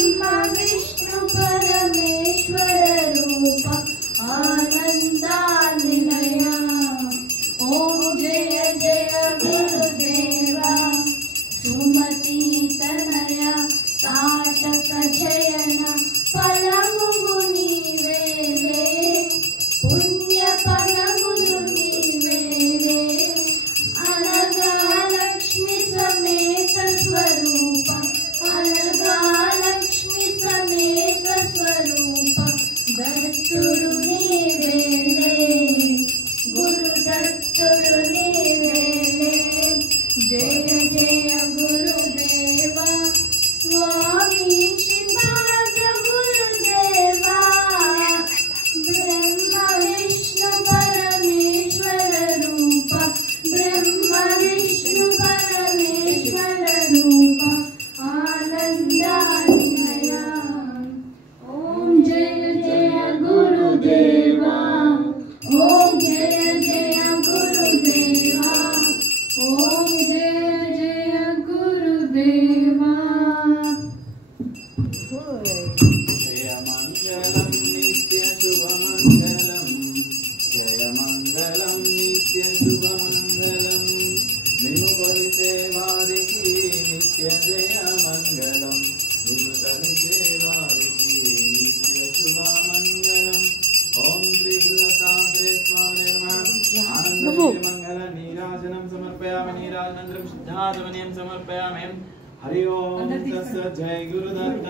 ब्रह्मा विष्णु परमेश्वर रूप आनंदानिलय। ओम जय जय गुरुदेवा सुमति तनया ताटक शयन फलमुगु नीवेले पुण्य फलमुगु नीवेले अनगा लक्ष्मी समेत स्वरूप अनगा लक्ष्मी समेत स्वरूप दत्तुडु नीवेले गुरु दत्तुडु नीवेले। जय जय गुरुदेवा स्वामी श्रीपाद गुरुदेवा ब्रह्मा विष्णु परमेश्वर रूप ब्रह्मा विष्णु परमेश्वर रूप आनंदानिलय। ओम जय जय गुरुदेवा ओम जय जय गुरुदेवा ओम जय जय गुरुदेवा। जय मंगलम नित्य शुभ मंगलम जय मंगलम नित्य शुभ मंगलम विमुखलिते वारिकी नित्य जय मंगलम विमुखलिते वारिकी नित्य शुभ मंगलम। ओम श्री गुरुदत्तात्रेय स्वामी नमः। आनंद मंगल नीराजनं समर्पयामि नीराजनं शुद्धात्मनीं समर्पयामि। हरि ओम तस्य जय गुरुदत्त।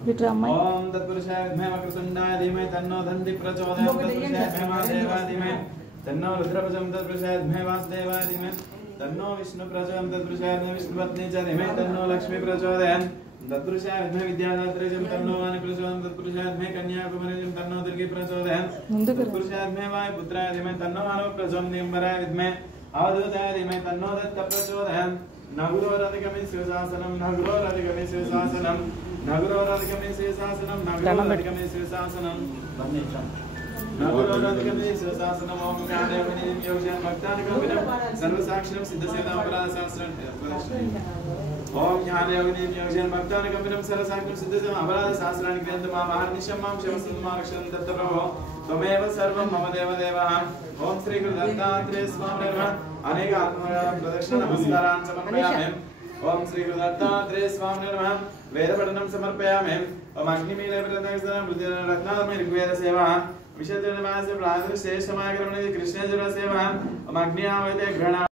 ओम तत्पुरुषाय विद्महे वक्रतुण्डाय धीमहि तन्नो दन्ति प्रचोदयात्। तत्पुरुषाय महादेवाय धीमहि तन्नो रुद्रप्रचोदयात्। तत्पुरुषाय विद्महे वासुदेवाय धीमहि तन्नो विष्णु प्रचोदयात्। तत्पुरुषाय विद्महे विष्णुपत्नी च धीमहि तन्नो लक्ष्मी प्रचोदयात्। तत्पुरुषाय विद्महे विद्यादात्री च तन्नो वाणी प्रचोदयात्। तत्पुरुषाय विद्महे कन्याकुमारी च तन्नो दुर्गी प्रचोदयात्। तत्पुरुषाय विद्महे वायुपुत्राय धीमहि तन्नो मानव प्रचोदयात्। दिगंबराय विद्महे अवधूताय धीमहि तन्नो दत्त प्रचोदयात्। नगुरोरधिगमे शिवशासनं नगुरोरधिगमे शिवशासनं नगुरोरधिगमे शिवशासनं नगुरोरधिगमे शिवशासनं नगुरोरधिगमे शिवशासनं। ओम ज्ञानयोगिनीं योगेन भक्तानुकम्पितं सर्वसाक्षिणं सिद्धसेनां अपराधशास्त्रं। ओम ज्ञानयोगिनीं योगेन भक्तानुकम्पितं सर्वसाक्षिणं सिद्धसेनां अपराधशास्त्राणि ग्रन्थं मां महर्निशं मां शमस्तं मां रक्षं दत्तप्रभो त्वमेव सर्वं मम देवदेवः। ओम श्री गुरुदत्तात्रेय स्वामी नमः। अनेक प्रदक्षिण नमस्कारान् समर्पयामि। ओम श्री गुरुदत्तात्रेय स्वामी नमः। वेदपठनं समर्पयामि। ओम अग्निमीले प्रदक्षिणं रत्नादमय ऋग्वेद सेवा विशेषनिवास प्रातः शेषमागमने कृष्णजल सेवा। ओम अग्नि आवते ग्रहण